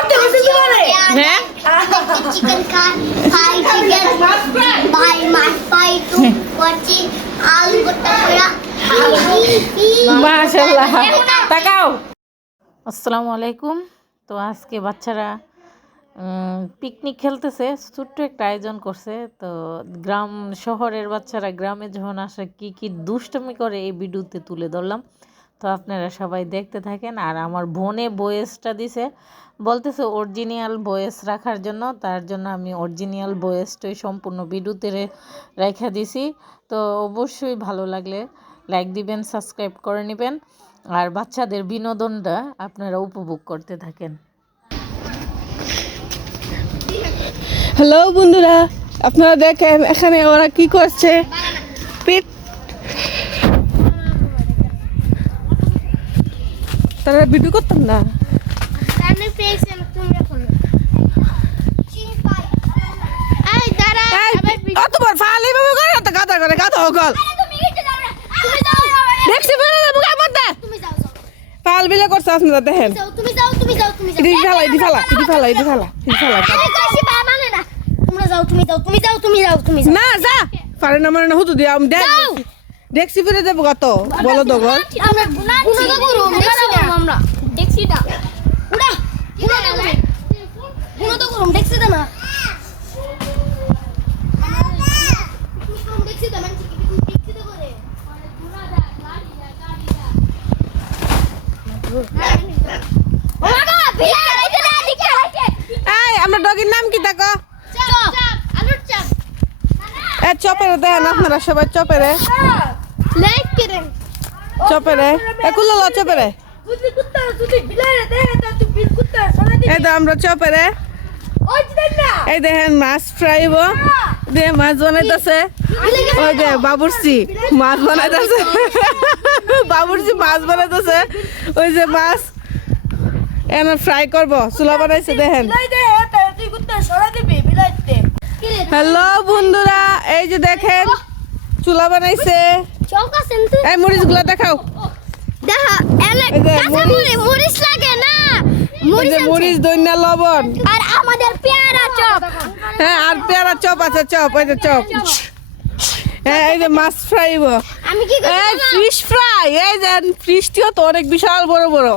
করতে তোমারে হ্যাঁ? চিকেন খাই চিকেন ভাই মাছ পাই তো করছি আলু মাশাল্লাহ তাকাও। আসসালামু আলাইকুম। তো আজকে বাচ্চারা পিকনিক খেলতেছে। ছোট্ট একটা আয়োজন করছে। তো গ্রাম শহরের বাচ্চারা গ্রামে যখন আসে কি কি দুষ্টমি করে এই ভিডিওতে তুলে ধরলাম। তো আপনারা সবাই দেখতে থাকেন। আর আমার বোনে বয়েসটা দিছে। বলতেছে অরিজিনাল বয়েস রাখার জন্য, তার জন্য আমি অরিজিনাল বয়েসটাই সম্পূর্ণ ভিডিওতে রেখে দিছি। তো অবশ্যই ভালো লাগলে লাইক দিবেন সাবস্ক্রাইব করে নেবেন। আর বাচ্চাদের বিনোদনটা আপনারা উপভোগ করতে থাকেন। হ্যালো বন্ধুরা। আপনারা দেখেন এখানে ওরা কি করছে? তারা ভিডিও করতাম না। ফাল এইভাবে করে না তো গাদা করে গাদা গল তুমি তুমি যাও দেখছি বেরো না বুকে মধ্যে তুমি যাও যাও। ফাল বিলে করছে আপনারা দেখেন। তুমি যাও তুমি যাও তুমি যাও ইদি ফেলা ইদি ফেলা ইদি ফেলা ইদি ফেলা ইদি ফেলা। আমি কাশি বা না। তোমরা যাও তুমি যাও তুমি যাও তুমি যাও তুমি যাও। না যা। পারে না মানে না হুতু দিয়া আমি দেখ দেখছি ফিরে যাব কত বলো তো গল আমরা উড়া তো না। ডগির নাম কি দেখো? চাপ আলুর এ চপেরে দেখেন আপনারা সবাই চপেরে। লাইক করেন চপেরে। এ কুলো চপেরে। তুই কুত্তা তুই বিলাই দে তুই বিল কুত্তা সরা এই তো আমরা চপেরে। ওই দেন না। এই দেখেন মাছ ফ্রাই হইব দে মাছ বানাইতেছে। ওই বাবুরচি। মাছ বানাইতেছে। বাবুরচি মাছ বানাইতেছে। ওই যে মাছ। এনে ফ্রাই করব। চুলা বানাইছে দেখেন। হ্যালো বন্ধুরা এই যে দেখেন চুলা বানাইছে। এই দেখাও। মরিচ। লাগে না। মরিচ লবণ। আর আমাদের পেয়ারা চপ। হ্যাঁ আর পেয়ারা চপ আছে চপ এই যে চপ। হ্যাঁ এই যে মাছ ফ্রাই আমি কি এই ফিশ ফ্রাই এই যে ফিশটিও তো অনেক বিশাল বড় বড়।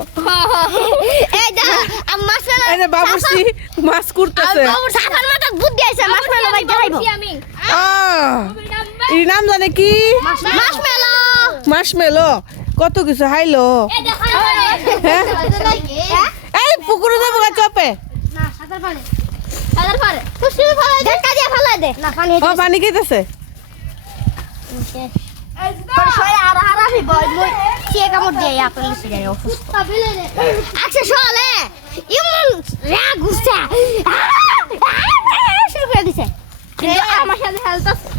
এই দেখা আম মশলা এই যে বাবুর্চি মাছ কুড়তেছে। সাফার মাথা বুদ্ধি আছে মাশমেলো ভাই দেখাইবো আহ, এর নাম জানে কি? মাশমেলো কত কিছু হাইলো? হ্যাঁ? এই পুকুরে যাব গা চপে। পানি খেতেছে? আচ্ছা ইমন রাগ আমার সাথে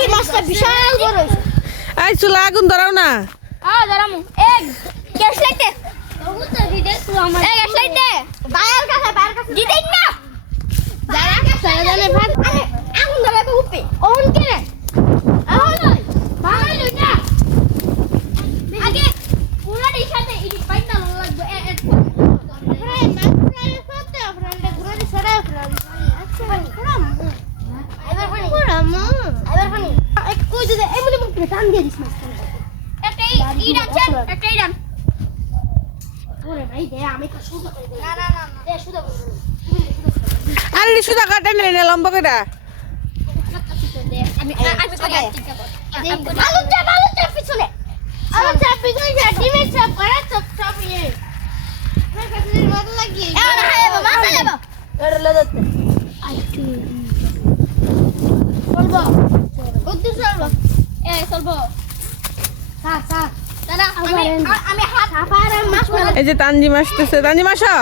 এই মাছটা বিশাল বড়। এই চুলা আগুন ধরাও না। আ ধরামু। এক গ্যাস লাইটে এই গ্যাস লাইটে বায়ার কাছে বায়ার কাছে দিতেন না যারা সারা জানে ভাত আরে আগুন ধরাবে উপে অন কে আহন নয় বাঙালি লই না আগে পুরাটি সাথে ইডি পাইনা লাগবে এ এ ফ্রাই না ফ্রাই করতে ফ্রাই পুরাটি সরা ফ্রাই আচ্ছা পুরাম এবার পানি পুরাম এবার পানি এক কই দে এমনি মুখে টান দিয়ে দিস মাছ একটা ইডান ছেন একটা ইডান ওরে ভাই দে আমি তো সুদা করে দে না না না দে সুদা করে দে আরে সুদা কাটেন রে না লম্বা কেটা চলবো। চলবো। এই যে তানজিম আসতেছে। তানজিম আসো।